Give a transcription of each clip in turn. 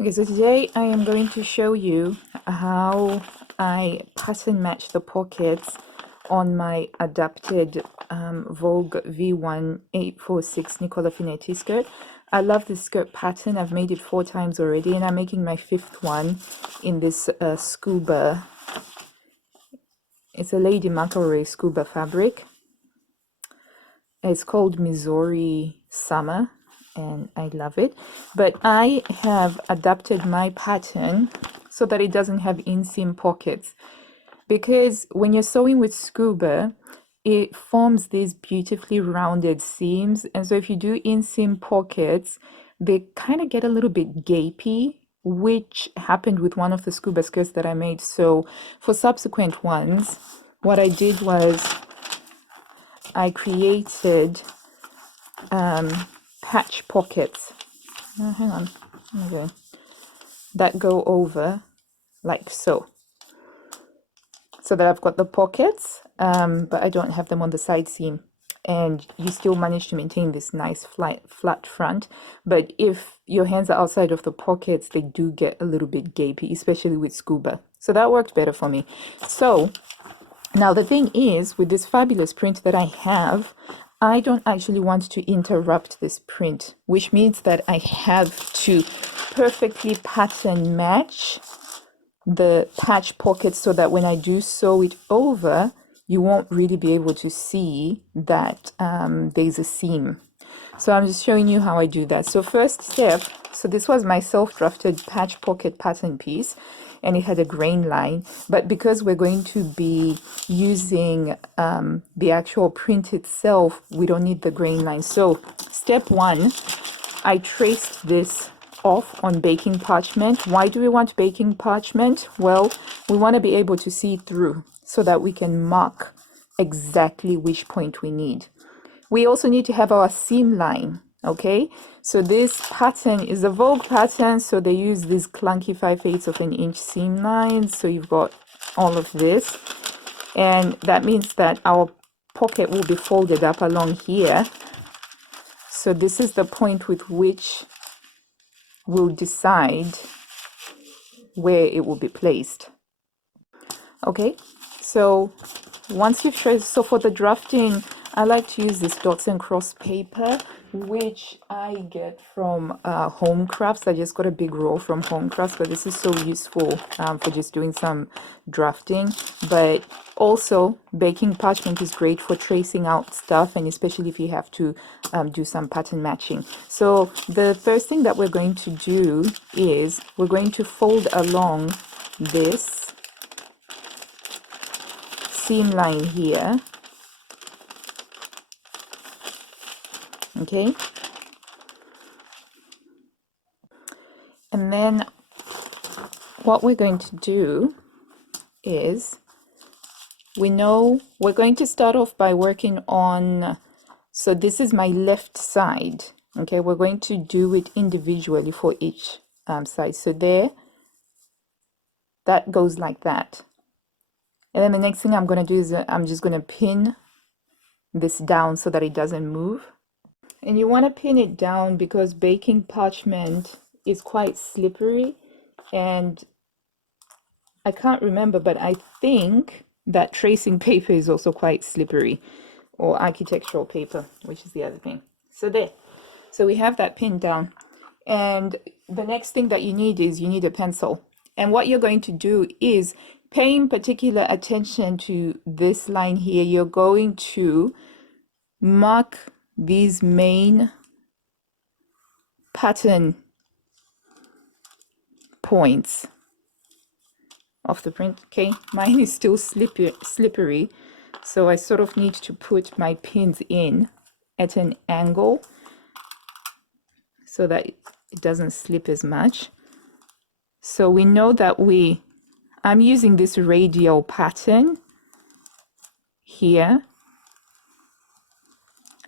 Okay, so today I am going to show you how I pattern match the pockets on my adapted Vogue V1486 Nicola Finetti skirt. I love this skirt pattern. I've made it 4 times already, and I'm making my 5th one in this scuba. It's a Lady Mackelray scuba fabric. It's called Missouri Summer, and I love it. But I have adapted my pattern so that it doesn't have inseam pockets, because when you're sewing with scuba, it forms these beautifully rounded seams, and so if you do inseam pockets, they kind of get a little bit gapy, which happened with one of the scuba skirts that I made. So for subsequent ones, what I did was I created patch pockets. Oh, hang on, okay, that go over like so, so that I've got the pockets, but I don't have them on the side seam, and you still manage to maintain this nice flat front. But if your hands are outside of the pockets, they do get a little bit gapy, especially with scuba. So that worked better for me. So now the thing is, with this fabulous print that I have, I don't actually want to interrupt this print, which means that I have to perfectly pattern match the patch pockets so that when I do sew it over, you won't really be able to see that there's a seam. So I'm just showing you how I do that. So first step, so this was my self-drafted patch pocket pattern piece, and it had a grain line, but because we're going to be using the actual print itself, we don't need the grain line. So step 1, I traced this off on baking parchment. Why do we want baking parchment? Well, we want to be able to see through so that we can mark exactly which point we need. We also need to have our seam line, okay? So this pattern is a Vogue pattern, so they use these clunky 5/8 of an inch seam lines. So you've got all of this, and that means that our pocket will be folded up along here. So this is the point with which we'll decide where it will be placed. Okay, so once you've traced, so for the drafting, I like to use this dots and cross paper, which I get from Home Crafts. I just got a big roll from Home Crafts, but this is so useful for just doing some drafting. But also, baking parchment is great for tracing out stuff, and especially if you have to do some pattern matching. So the first thing that we're going to do is we're going to fold along this seam line here. Okay, and then what we're going to do is, we know we're going to start off by working on, so this is my left side. Okay, we're going to do it individually for each side. So there, that goes like that. And then the next thing I'm going to do is I'm just going to pin this down so that it doesn't move. And you want to pin it down because baking parchment is quite slippery, and I can't remember, but I think that tracing paper is also quite slippery, or architectural paper, which is the other thing. So there, so we have that pinned down, and the next thing that you need is you need a pencil. And what you're going to do is, paying particular attention to this line here, you're going to mark these main pattern points of the print. Okay, mine is still slippery, so I sort of need to put my pins in at an angle so that it doesn't slip as much. So we know that I'm using this radial pattern here,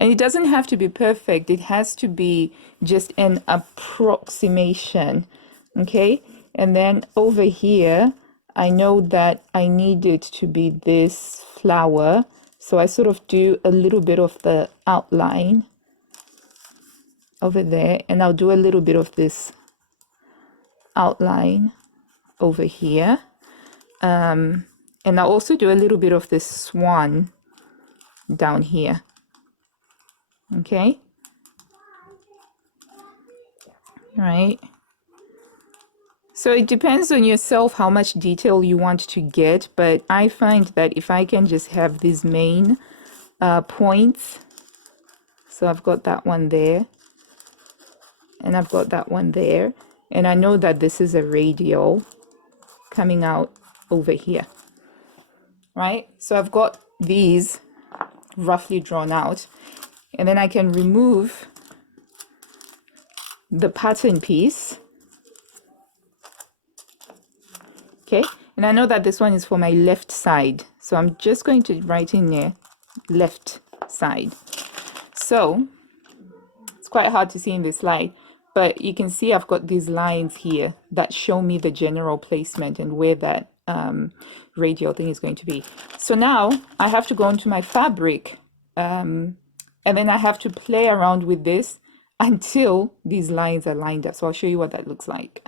and it doesn't have to be perfect, it has to be just an approximation. Okay, and then over here I know that I need it to be this flower, so I sort of do a little bit of the outline over there, and I'll do a little bit of this outline over here. And I'll also do a little bit of this swan down here. Okay. Right. So it depends on yourself how much detail you want to get, but I find that if I can just have these main points, so I've got that one there, and I've got that one there, and I know that this is a radial coming out over here, right? So I've got these roughly drawn out, and then I can remove the pattern piece. Okay, and I know that this one is for my left side, so I'm just going to write in there left side. So it's quite hard to see in this slide, but you can see I've got these lines here that show me the general placement and where that radial thing is going to be. So now I have to go into my fabric, and then I have to play around with this until these lines are lined up. So I'll show you what that looks like.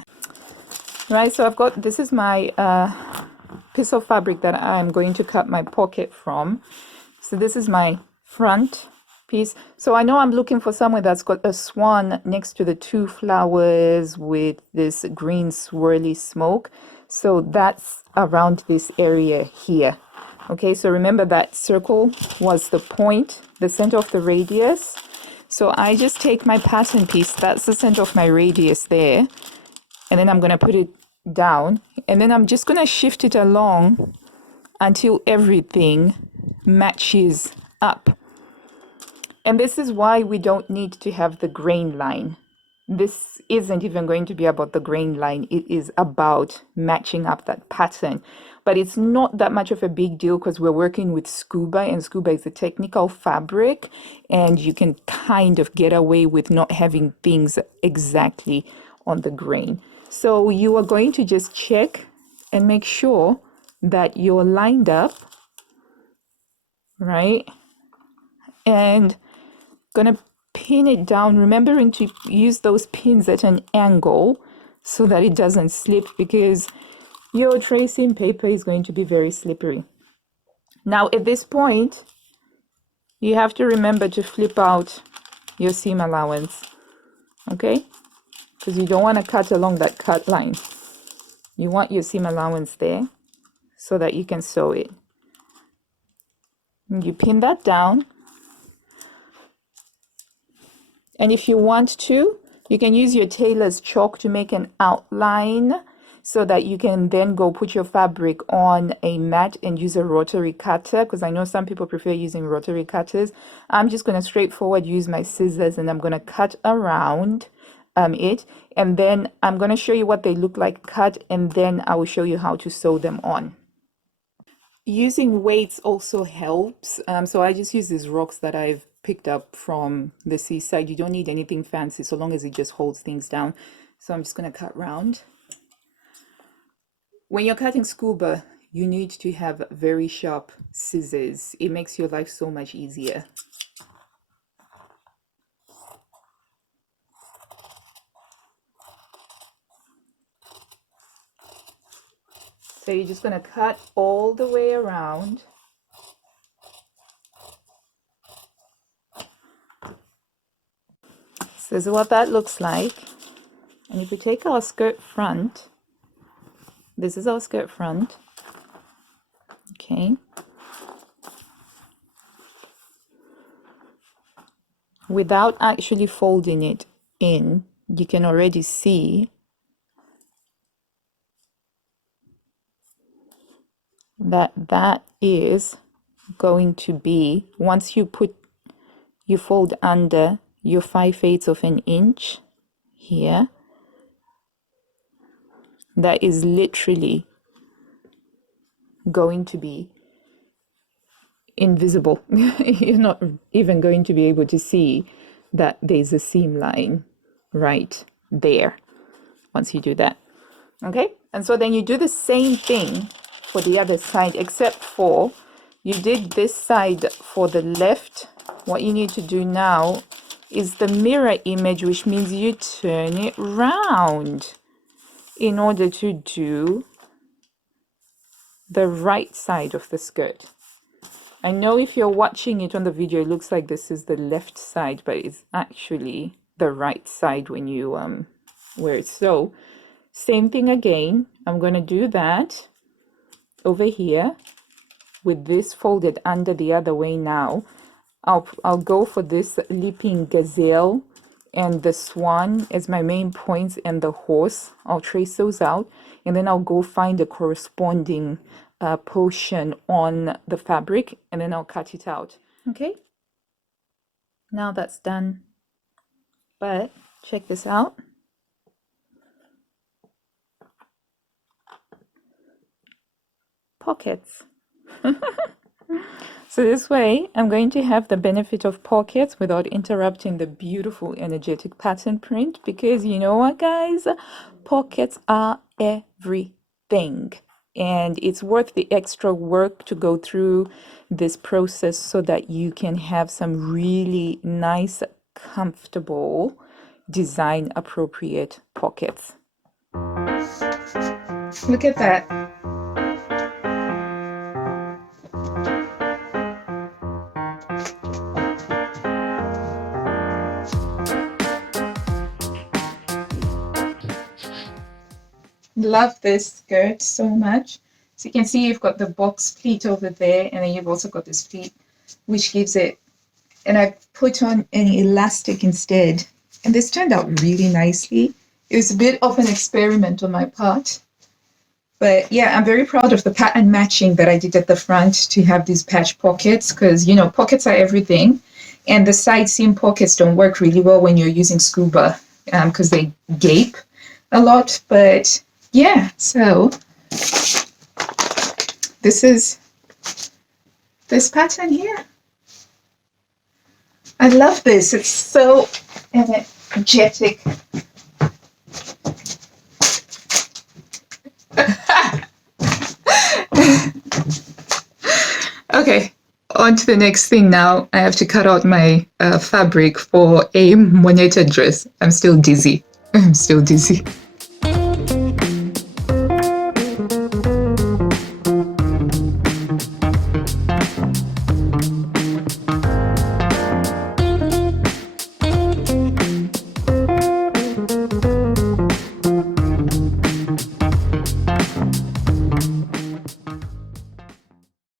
Right, so I've got, this is my piece of fabric that I'm going to cut my pocket from. So this is my front piece. So I know I'm looking for somewhere that's got a swan next to the two flowers with this green swirly smoke. So that's around this area here. Okay, so remember that circle was the point, the center of the radius. So I just take my pattern piece, that's the center of my radius there, and then I'm going to put it down, and then I'm just going to shift it along until everything matches up. And this is why we don't need to have the grain line. This isn't even going to be about the grain line. It is about matching up that pattern. But it's not that much of a big deal because we're working with scuba, and scuba is a technical fabric, and you can kind of get away with not having things exactly on the grain. So you are going to just check and make sure that you're lined up, right? And gonna pin it down, remembering to use those pins at an angle so that it doesn't slip, because your tracing paper is going to be very slippery. Now at this point, you have to remember to flip out your seam allowance, okay? Because you don't want to cut along that cut line. You want your seam allowance there so that you can sew it. And you pin that down. And if you want to, you can use your tailor's chalk to make an outline so that you can then go put your fabric on a mat and use a rotary cutter, because I know some people prefer using rotary cutters. I'm just going to straightforward use my scissors, and I'm going to cut around it, and then I'm going to show you what they look like cut, and then I will show you how to sew them on. Using weights also helps. So I just use these rocks that I've picked up from the seaside. You don't need anything fancy so long as it just holds things down. So I'm just going to cut round. When you're cutting scuba, you need to have very sharp scissors. It makes your life so much easier. So you're just going to cut all the way around. So this is what that looks like. And if we take our skirt front, this is our skirt front. Okay. Without actually folding it in, you can already see that that is going to be, once you fold under your 5/8 of an inch here, that is literally going to be invisible. You're not even going to be able to see that there's a seam line right there once you do that. Okay, and so then you do the same thing for the other side, except for you did this side for the left. What you need to do now is the mirror image, which means you turn it round. in order to do the right side of the skirt. I know if you're watching it on the video, it looks like this is the left side, but it's actually the right side when you wear it. So same thing again. I'm going to do that over here with this folded under the other way now. I'll go for this leaping gazelle and the swan as my main points, and the horse. I'll trace those out, and then I'll go find the corresponding portion on the fabric, and then I'll cut it out. Okay, now that's done. But check this out. Pockets. So this way I'm going to have the benefit of pockets without interrupting the beautiful energetic pattern print, because you know what, guys, pockets are everything, and it's worth the extra work to go through this process so that you can have some really nice, comfortable, design appropriate pockets. Look at that. Love this skirt so much. So you can see you've got the box pleat over there, and then you've also got this pleat, which gives it, and I put on an elastic instead, and this turned out really nicely. It was a bit of an experiment on my part, but yeah, I'm very proud of the pattern matching that I did at the front to have these patch pockets, because you know, pockets are everything, and the side seam pockets don't work really well when you're using scuba because they gape a lot. But yeah, so this is this pattern here. I love this. It's so energetic. Okay, on to the next thing now. I have to cut out my fabric for a moneted dress. I'm still dizzy.